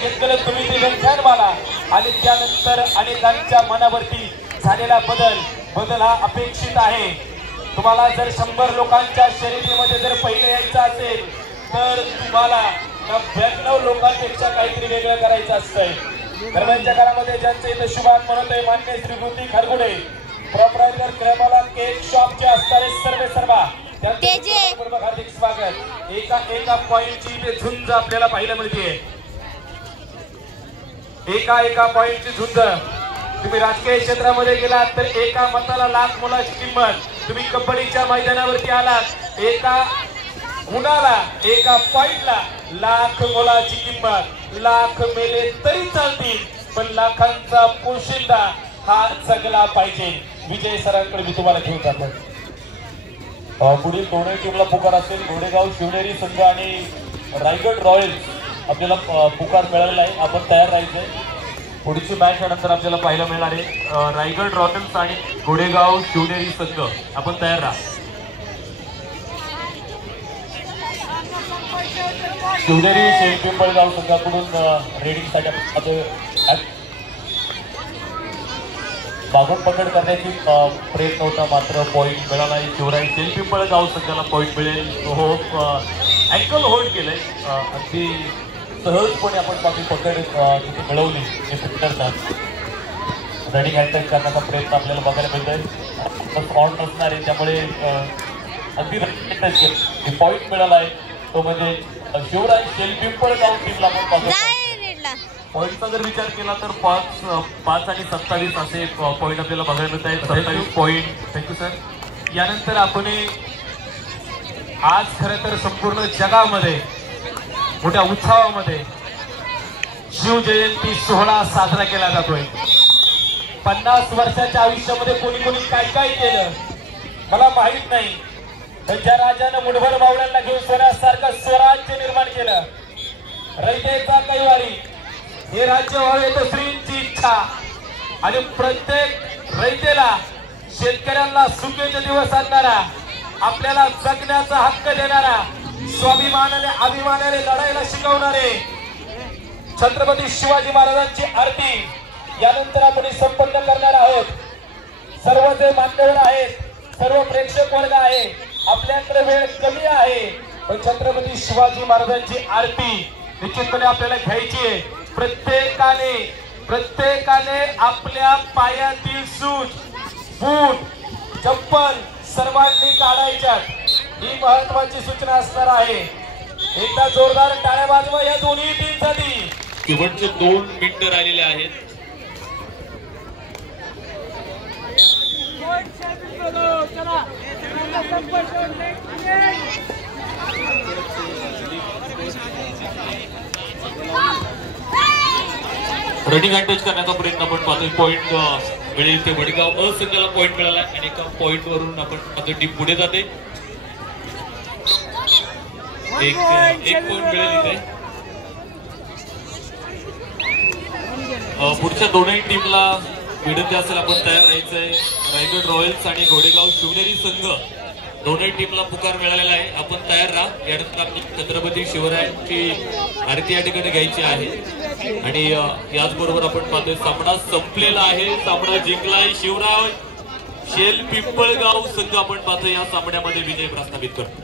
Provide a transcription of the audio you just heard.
घेतलेलं तुम्ही ते व्याख्यान माला आणि त्यानंतर अनेकांच्या मनावरती झालेला बदल हा अपेक्षित आहे। तुम्हाला जर 100 लोकांच्या शर्यतीमध्ये जर पहिले यायचं असेल तर तुम्हाला 92 लोकांपेक्षा काहीतरी वेगळं करायचं असतंय। दरम्यानच्या काळामध्ये ज्यांचं इथं शुभागमन होतंय मान्य श्री कृती खरगुडे प्रोप्रायटर क्रमाला केक शॉपचे असणारे सर्वा त्यांचं हार्दिक स्वागत। एका पॉइंटची इथे झुंज आपल्याला पाहायला मिळते, एका पॉइंटची झुंज। तुम्ही राजकीय क्षेत्रामध्ये गेलात तर एका मताला लाख मोलाची किंमत, तुम्ही कबड्डीच्या मैदानावरती आलात एका गुणाला एका पॉइंटला लाख मोलाची किंमत। लाख मेले तरी चालतील पण लाखांचा पोशिंदा हा जगला पाहिजे। विजय सरांकडे मी तुम्हाला घेऊन जातो। पुढील दोन्ही टीमला पुकार असेल घोडेगाव शिवनेरी संघ आणि रायगड रॉयल्स आपल्याला पुकार मिळालेला आहे, आपण तयार राहायचंय। पुढची मॅच नंतर आपल्याला पाहायला मिळणार आहे रायगड रॉयल्स आणि घोडेगाव शिवनेरी संघ, आपण तयार राहा। शिवनेरी शेल पिंपळगाव संघाकडून रेडिंगसाठी मागून पकड करण्याची प्रयत्न होता मात्र पॉईंट मिळाला नाही। शिवराई शेल पिंपळगाव संघाला पॉईंट मिळेल हो अँकल होल्ड केलंय, अगदी सहजपणे आपण बाकी पकड तिथे मिळवली रनिंग अटॅक करण्याचा प्रयत्न आपल्याला बघायला मिळतोय। ऑन नसणार आहे त्यामुळे अगदी पॉईंट मिळाला आहे तो म्हणजे शिवराय शेल पिंपळगाव टीमला आपण पाहतो। पॉईंटचा जर विचार केला तर 5 आणि 27 असे पॉईंट आपल्याला बघायला मिळत आहेत, 27 पॉईंट। Thank you sir. यानंतर आपण आज खरं तर संपूर्ण जगामध्ये मोठ्या उत्सवामध्ये शिवजयंती सोहळा साजरा केला जातोय। 50 वर्षाच्या आयुष्यामध्ये कोणी काय केलं मला माहित नाही, ज्या राजानं मुठभर मावळ्यांना घेऊन सोन्यासारखं स्वराज्य निर्माण केलं, रयतेचा कैवारी हे राज्य व्हावे तर श्रींची इच्छा आणि प्रत्येक रयतेला शेतकऱ्यांना सुखेचे दिवस आणणारा, आपल्याला जगण्याचा हक्क देणारा, स्वाभिमानाने अभिमानाने लढायला शिकवणारे छत्रपती शिवाजी महाराजांची आरती यानंतर आपण संपन्न करणार आहोत। सर्व जे मान्यवर आहेत, सर्व प्रेक्षक वर्ग आहे, आपल्याकडे वेळ कमी आहे पण छत्रपती शिवाजी महाराजांची आरती निश्चितपणे आपल्याला घ्यायची आहे। प्रत्येकाने आपल्या पायातील शूज बूट चप्पल सर्वांनी काढायच्यात, ही महत्वाची सूचना असणार आहे। एकदा जोरदार टाळ्या वाजवा या दोन्ही टीमसाठी। शेवटचे 2 मिनिटं राहिलेले आहेत। रनिंग अटॅच करण्याचा प्रयत्न आपण पाहतोय, पॉईंट मिळेल ते वडगाव अ संघाला पॉईंट मिळाला आणि एका पॉईंट वरून आपण टीम पुढे जाते। एक पॉईंट मिळेल इथे। पुढच्या दोन्ही टीमला विनंती असेल आपण तयार राहायचंय। रायगड रॉयल्स आणि घोडेगाव शिवनेरी संघ दोन्ही टीमला पुकार मिळालेला आहे, आपण तयार राहा। यानंतर आपली छत्रपती शिवरायांची आरती या ठिकाणी घ्यायची आहे आणि याचबरोबर आपण पाहतोय सामना संपलेला आहे, सामना जिंकलाय शिवराय शेल पिंपळगाव संघ। आपण पाहतोय या सामन्यामध्ये विजय प्रस्थापित करतो।